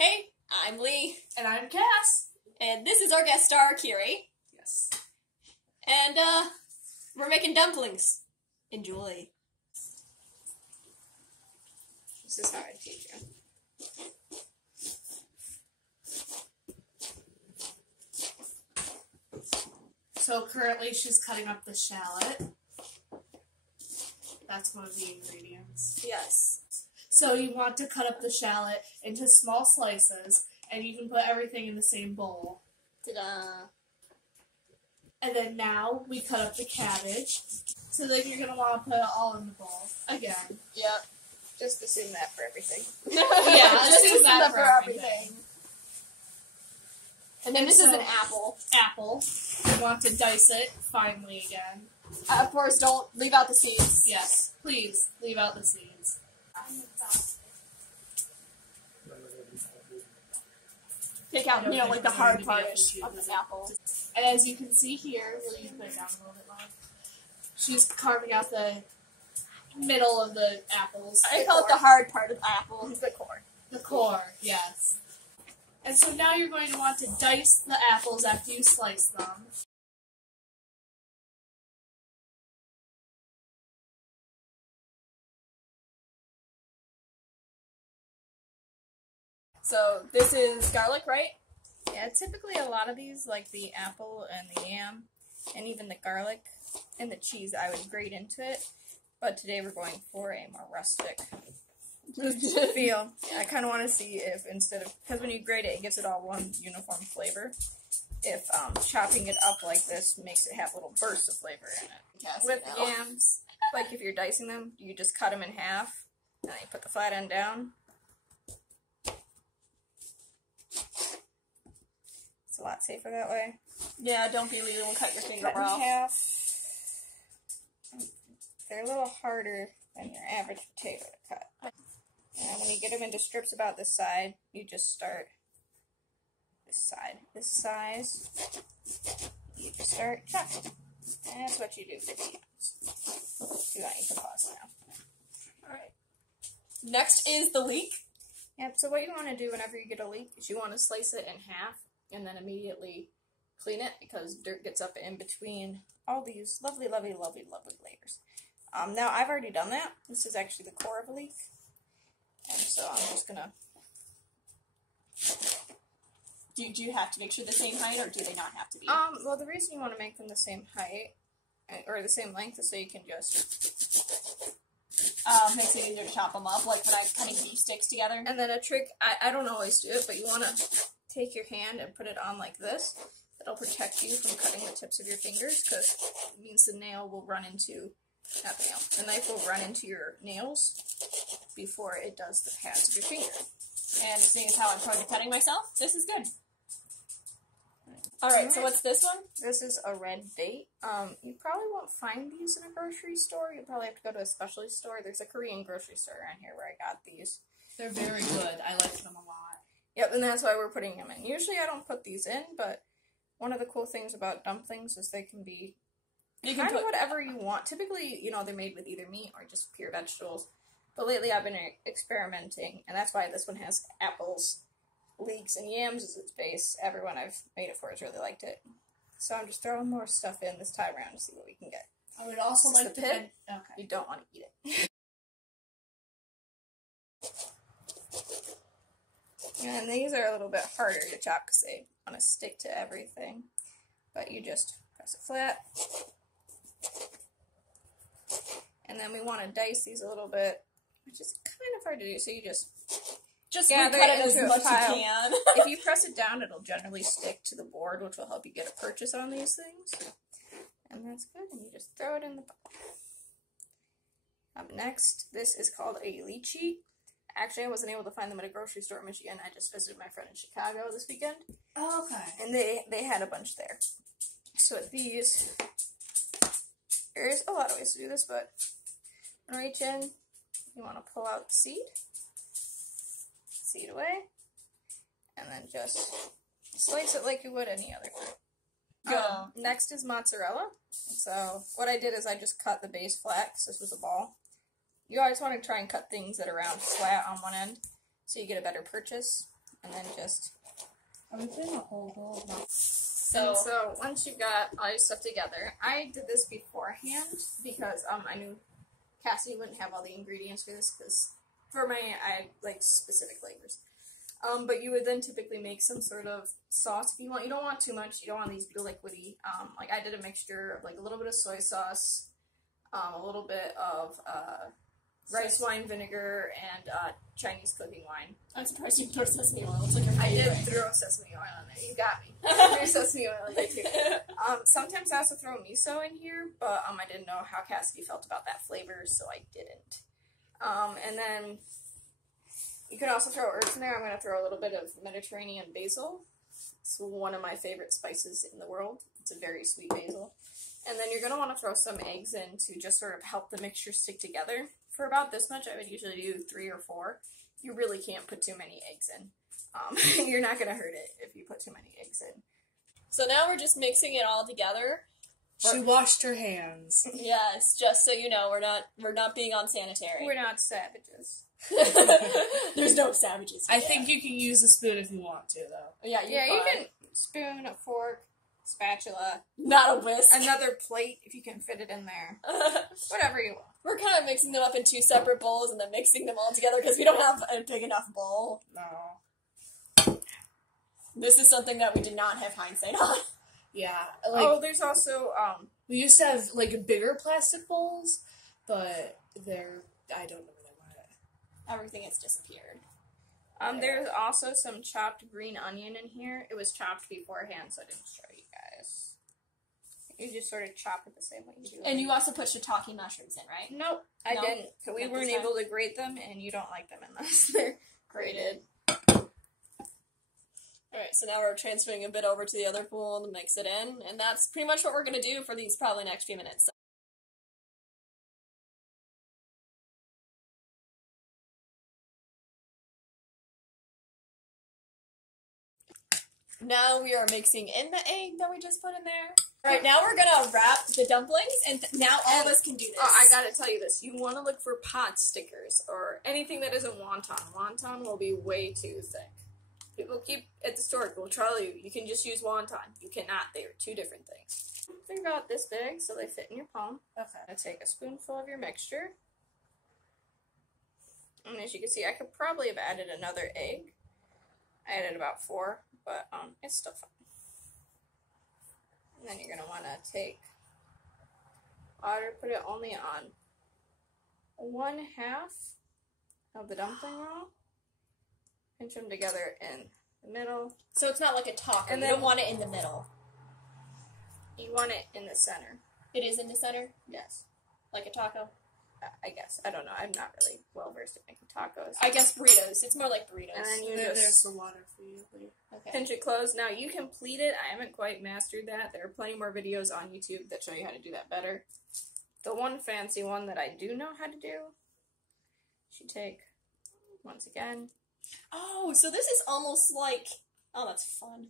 Hey, I'm Lee. And I'm Cass. And this is our guest star, Kiri. Yes. And, we're making dumplings. Enjoy. This is how I teach you. So currently she's cutting up the shallot. That's one of the ingredients. Yes. So you want to cut up the shallot into small slices, and you can put everything in the same bowl. Ta-da. And then now we cut up the cabbage. So then you're going to want to put it all in the bowl. Again. Yep. Just assume that for everything. Yeah, Just assume that for everything. And then this is an apple. Apple. You want to dice it finely again. Of course, don't leave out the seeds. Yes. Please, leave out the seeds. Take I out, don't you know, think like the we're hard going to be part able to do of this. the apple. And as you can see here, will you put it down a little bit more? She's carving out the middle of the apples. I call it the hard part of the apple. The core. The core, yes. And so now you're going to want to dice the apples after you slice them. So, this is garlic, right? Yeah, typically a lot of these, like the apple and the yam, and even the garlic and the cheese, I would grate into it. But today we're going for a more rustic feel. I kind of want to see if instead of, because when you grate it, it gives it all one uniform flavor. If chopping it up like this makes it have little bursts of flavor in it. Yes, With I know. yams, like if you're dicing them, you just cut them in half, and then you put the flat end down. It's a lot safer that way. Yeah, don't be leaving and cut your finger Cut in off. half. They're a little harder than your average potato to cut. And when you get them into strips about this side, you just start this side, this size. You just start chopping. And that's what you do for the yams. You want you to pause now. Alright. Next is the leek. Yep, so what you want to do whenever you get a leek is you want to slice it in half and then immediately clean it because dirt gets up in between all these lovely, lovely, lovely, lovely layers. Now, I've already done that. This is actually the core of a leek. And so I'm just going to... Do you have to make sure the same height, or do they not have to be? Well, the reason you want to make them the same height, or the same length, is so you can just... Makes it easier to chop them up, like when I'm cutting beef sticks together. And then a trick, I don't always do it, but you want to take your hand and put it on like this. That'll protect you from cutting the tips of your fingers, because it means the nail will run into... Not the nail. The knife will run into your nails before it does the pads of your finger. And seeing as how I'm prone to cutting myself, this is good. Alright, so what's this one? This is a red date. You probably won't find these in a grocery store. You probably have to go to a specialty store. There's a Korean grocery store around here where I got these. They're very good. I like them a lot. Yep, and that's why we're putting them in. Usually I don't put these in, but one of the cool things about dumplings is they can be kind of whatever you want. Typically, you know, they're made with either meat or just pure vegetables. But lately I've been experimenting, and that's why this one has apples, leeks, and yams as its base. Everyone I've made it for has really liked it. So I'm just throwing more stuff in this time around to see what we can get. I would also This is like the to... pit. Okay. You don't want to eat it. And these are a little bit harder to chop because they want to stick to everything. But you just press it flat. And then we want to dice these a little bit, which is kind of hard to do. So you just cut it as into a much as pile. you can. If you press it down, it'll generally stick to the board, which will help you get a purchase on these things. And that's good. And you just throw it in the bowl. Up next, this is called a lychee. Actually, I wasn't able to find them at a grocery store in Michigan. I just visited my friend in Chicago this weekend. Oh, okay. And they had a bunch there. So with these, there's a lot of ways to do this, but reach in, you want to pull out the seed away, and then just slice it like you would any other fruit. Next is mozzarella. So what I did is I just cut the base flat, because this was a ball. You always want to try and cut things that are around flat on one end, so you get a better purchase. and then just... Are we putting a whole bowl? No. So once you've got all your stuff together, I did this beforehand because I knew Cassie wouldn't have all the ingredients for this because I like specific flavors. But you would then typically make some sort of sauce if you want. You don't want too much. You don't want these to be liquidy. Like I did a mixture of like a little bit of soy sauce, a little bit of rice wine vinegar, and Chinese cooking wine. I'm surprised you threw sesame oil. It's like your I favorite. did throw sesame oil in there. You got me. I threw sesame oil in there too. Sometimes I also throw miso in here, but I didn't know how Cassidy felt about that flavor, so I didn't. And then you can also throw herbs in there. I'm going to throw a little bit of Mediterranean basil. It's one of my favorite spices in the world. It's a very sweet basil. And then you're going to want to throw some eggs in to just sort of help the mixture stick together. For about this much, I would usually do 3 or 4. You really can't put too many eggs in. You're not going to hurt it if you put too many eggs in. So now we're just mixing it all together. She washed her hands. Yes, just so you know, we're not being unsanitary. We're not savages. There's no savages here. I think you can use a spoon if you want to, though. Yeah, you can spoon, a fork, spatula. Not a whisk. Another plate if you can fit it in there. Whatever you want. We're kind of mixing them up in 2 separate bowls and then mixing them all together because we don't have a big enough bowl. No. This is something that we did not have hindsight on. Yeah. Like, there's also, we used to have, like, bigger plastic bowls, but I don't know where they went. Everything has disappeared. There's also some chopped green onion in here. It was chopped beforehand, so I didn't show you guys. You just sort of chop it the same way you do. And you also put shiitake mushrooms in, right? Nope, I didn't. Because we weren't able to grate them, and you don't like them unless they're grated. Alright, so now we're transferring a bit over to the other bowl to mix it in, and that's pretty much what we're going to do for these probably next few minutes. Now we are mixing in the egg that we just put in there. Alright, now we're gonna wrap the dumplings, and now all of us can do this. I gotta tell you this. You want to look for pot stickers, or anything that isn't wonton. Wonton will be way too thick. People keep, at the store, will tell you can just use wonton. You cannot. They are 2 different things. They're about this big, so they fit in your palm. Okay. Now take a spoonful of your mixture. And as you can see, I could probably have added another egg. I added about 4. But it's still fun. And then you're going to want to take water, put it only on 1/2 of the dumpling roll. Pinch them together in the middle. So it's not like a taco. And you then don't want it in the middle. You want it in the center. It is in the center? Yes. Like a taco? I guess. I don't know. I'm not really well versed at making tacos. I guess burritos. It's more like burritos. And then you There's just the water for you. Okay. pinch it closed. Now you can pleat it. I haven't quite mastered that. There are plenty more videos on YouTube that show you how to do that better. The one fancy one that I do know how to do, you take, once again. Oh, so this is almost like... Oh, that's fun.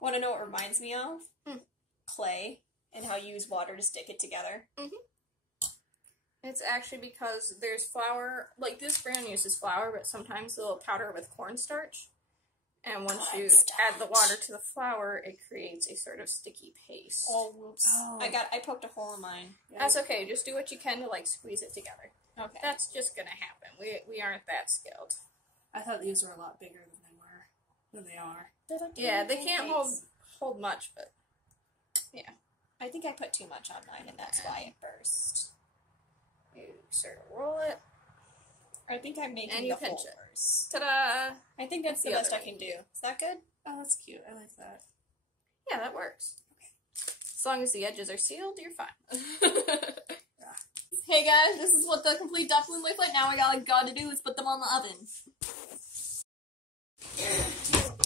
Want to know what it reminds me of? Clay, and how you use water to stick it together. It's actually because there's flour, like this brand uses flour, but sometimes they'll powder with cornstarch. And once you add the water to the flour, it creates a sort of sticky paste. Oh, whoops. Oh. I poked a hole in mine. That's okay, just do what you can to like squeeze it together. Okay. That's just gonna happen. We aren't that skilled. I thought these were a lot bigger than they are. Yeah, they can't hold much, but yeah. I think I put too much on mine, and that's why it burst. You sort of roll it. I think I'm making And you the pinch hole it. burst. Ta-da! I think that's the The best I other can way. do. Is that good? Oh, that's cute. I like that. Yeah, that works. Okay. As long as the edges are sealed, you're fine. Hey guys, this is what the complete dumpling looks like. Now all I got to do is put them on the oven.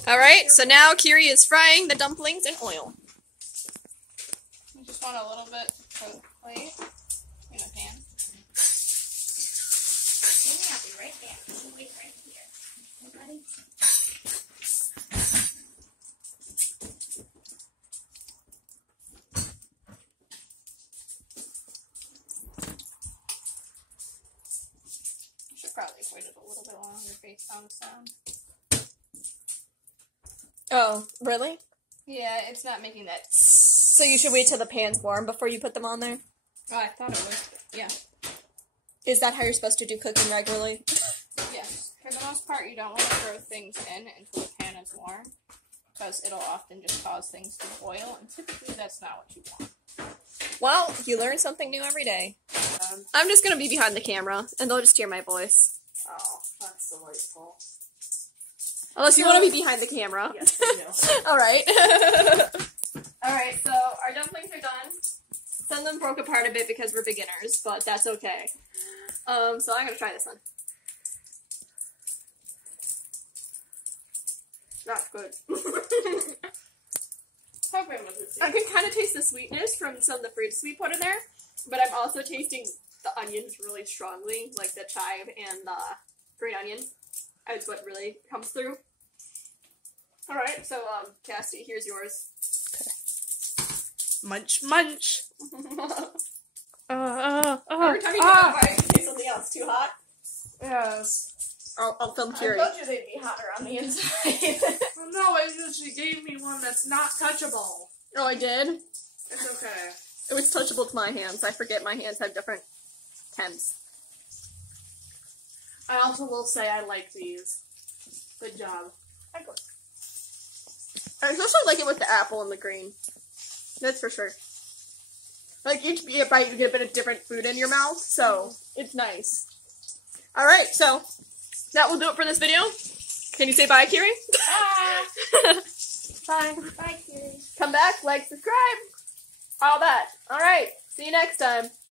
Alright, so now Kiri is frying the dumplings in oil. You just want a little bit for the plate in a pan. I'll be right back. Wait right here. Everybody? You should probably wait it a little bit longer based on the sound. Oh, really? Yeah, it's not making that. So you should wait till the pan's warm before you put them on there? Oh, I thought it was. Yeah. Is that how you're supposed to do cooking regularly? Yes. For the most part, you don't want to throw things in until the pan is warm, because it'll often just cause things to boil, and typically that's not what you want. Well, you learn something new every day. I'm just gonna be behind the camera, and they'll just hear my voice. Oh, that's delightful. Unless you want to be behind the camera. Yes, I do. Alright. Alright, so our dumplings are done. Some of them broke apart a bit because we're beginners, but that's okay. So I'm gonna try this one. That's good. I can kind of taste the sweetness from some of the fruits we put in there, but I'm also tasting the onions really strongly, like the chive and the green onion. Is what really comes through. Alright, so, Cassidy, here's yours. Munch, munch. Every time you go to bite, you taste something else. Too hot? Yes. I'll film Kiri. I told you they'd be hotter on the inside. Well, no, it's just she gave me one that's not touchable. Oh, I did? It's okay. It was touchable to my hands. I forget my hands have different temps. I also will say I like these. Good job. I especially like it with the apple and the green. That's for sure. Like, each bite, you get a bit of different food in your mouth, so it's nice. Alright, so that will do it for this video. Can you say bye, Kiri? Bye. Bye. Bye, Kiri. Come back, like, subscribe, all that. Alright, see you next time.